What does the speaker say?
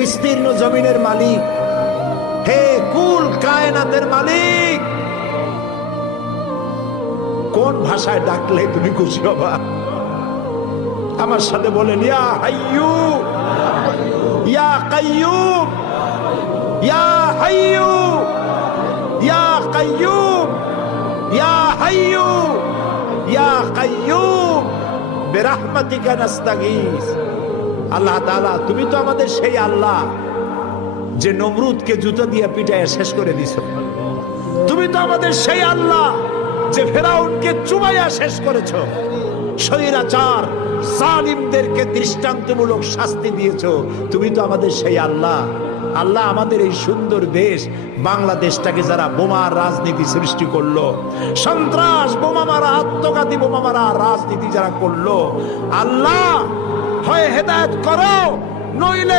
বিস্তীর্ণ জমিনের মালিক, হে কুল কায়নাতের মালিক, কোন ভাষায় ডাকলে তুমি খুশি হবা? আমার সাথে বলেন, ইয়া হাইয়ু ইয়া কাইয়ুম, ইয়া হাইয়ু ইয়া কাইয়ুম, ইয়া হাইয়ু ইয়া কাইয়ুম বিরহমাতিকা নাস্তাগীস। আল্লাহ তাআলা, তুমি তো আমাদের সেই আল্লাহ যে নমরুদকে জুতো দিয়ে পিটায় শেষ করে দিছ। তুমি তো আমাদের সেই আল্লাহ যে ফেরাউনকে চুবাইয়া শেষ করেছো। স্বৈরাচার জালিমদেরকে দৃষ্টান্তমূলক শাস্তি দিয়েছো। তুমি তো আমাদের সেই আল্লাহ। আল্লাহ, আমাদের এই সুন্দর দেশ বাংলাদেশটাকে যারা বোমার রাজনীতি সৃষ্টি করলো, সন্ত্রাস, বোমা মারা, আত্মঘাতী বোমা মারা রাজনীতি যারা করলো, আল্লাহ হয় হেদায়েত করো, নইলে